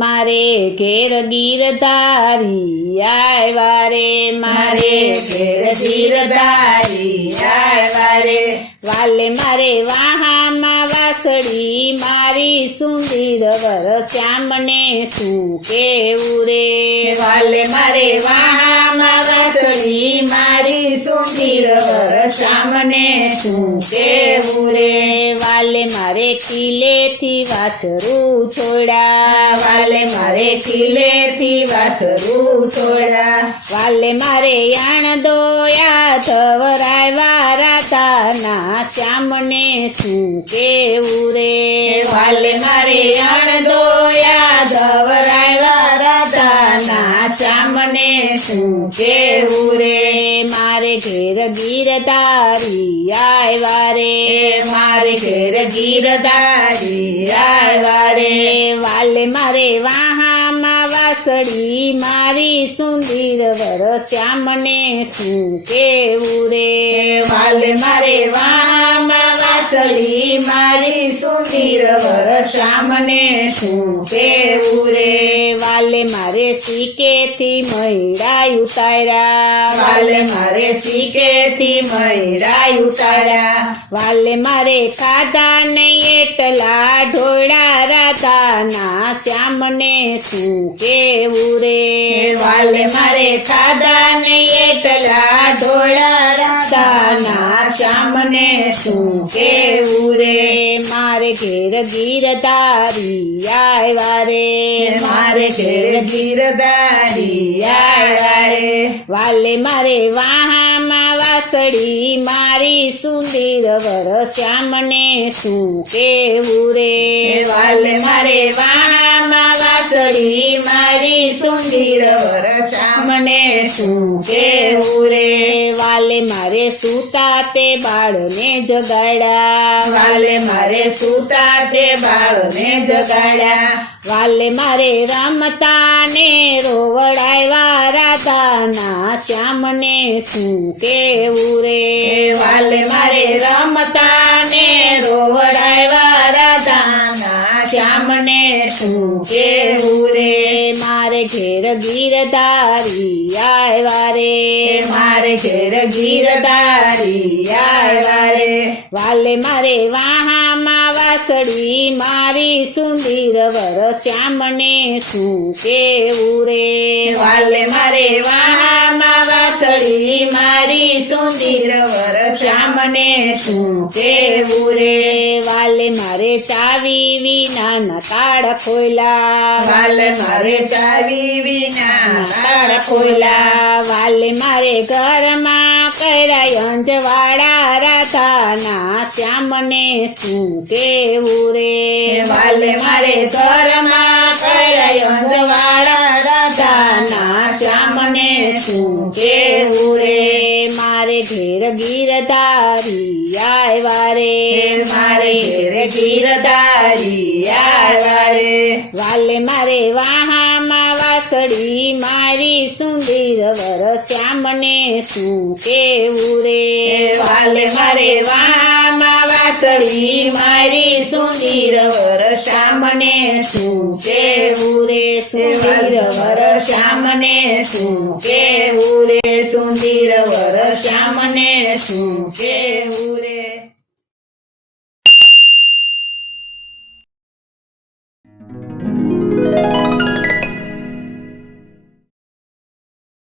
મારે ઘેર ગીરધારી આવ્યા રે, મારે ઘેર ગીરધારી આવ્યા રે, વાલે મારે વાહામાં વાસળી મારી સુંદર વર શ્યામને શું કેવું રે, વાલે મારે વાહામાં વાસળી મારી સુંદર વર શ્યામને શું કેવું રે, વાલે મારે કિલ્લેથી વાછરું છોડ્યા, વાલે મારે કિલ્લેથી વાછરું છોડ્યા, વાલે મારે યાણ દોયા ધવરાવ્યા રાધાના શ્યામને શું કેવું રે, વાલે મારે યાણ દોયા ધવરાવ્યા રાધાના શ્યામને શું કેવું રે, મારે ઘેર ગીરધારી આવ્યા રે, મારે ઘેર ગીરધારી આવ્યા રે, વાલે મારે વાહામાં વાસળી મારી સુંદર વર શ્યામને શું કેવું રે, વાલે મારે વાહામાં વાસળી મારી સુંદર વર શ્યામને શું કેવું રે, વાલે મારે શીકેથી મૈડા ઉતાર્યા, વાલે મારે શીકેથી મૈડા ઉતાર્યા, વાલે મારે ખાધા નહીં એટલા ઢોળા રાધાના શ્યામને શું કેવું રે, વાલે મારે ખાધા નહીં એટલા ઢોળા રાધાના શ્યામને શું કેવું રે, મારે ઘેર ગીરધારી આવ્યા રે, મારે ઘેર ગીરધારી આવ્યા રે, વાલે મારે વાહામાં વાસળી મારી સુંદર વર શ્યામને શું કેવું રે, વાલે મારે વાહામાં વાસળી મારી સુંદર વર શ્યામને શું કેવું રે, વાલે મારે સૂતા તે બાળને જગાડ્યા, વાલે મારે સૂતા તે બાળને જગાડ્યા, વાલે મારે રમતા ને રોવડાવ્યા રાધાના શ્યામને શું કેવું રે, વાલે મારે રમતા ને રોવડાવ્યા રાધાના શ્યામને શું કેવું રે, મારે ઘેર ગીરધારી આવ્યા રે, મારે ઘેર ગીરધારી આવ્યા રે, વાલે મારે વાહામાં વાસળી મારી સુંદર વર શ્યામને શું કેવું રે, વાલે મારે વાહામાં વાસળી મારી સુંદર વર શ્યામને શું કેવું રે, વાલે મારે ચાવી વિના તાળ ખોલ્યા, વાલે મારે ચાવી વિના તાળ ખોલ્યા, વાલે મારે ઘરમાં કર્યા અંજવાળા રાધાના શ્યામને શું કેવું રે, વાલે મારે ઘરમાં કર્યા અંજવાળા રાધાના શ્યામને શું કેવું રે, મારે ઘેર ગીરધારી આવ્યા રે, મારે ઘેર ગીરધારી આવ્યા રે, વાલે મારે વાહામાં વાસળી મારી સુંદર વર શ્યામને શું કેવું રે, વાલે મારે વાહામાં વાસળી મારી સુંદર વર શ્યામને શું કેવું રે, સુંદર વર શ્યામને શું કેવું રે, સુંદર વર શ્યામને શું કેવું રે.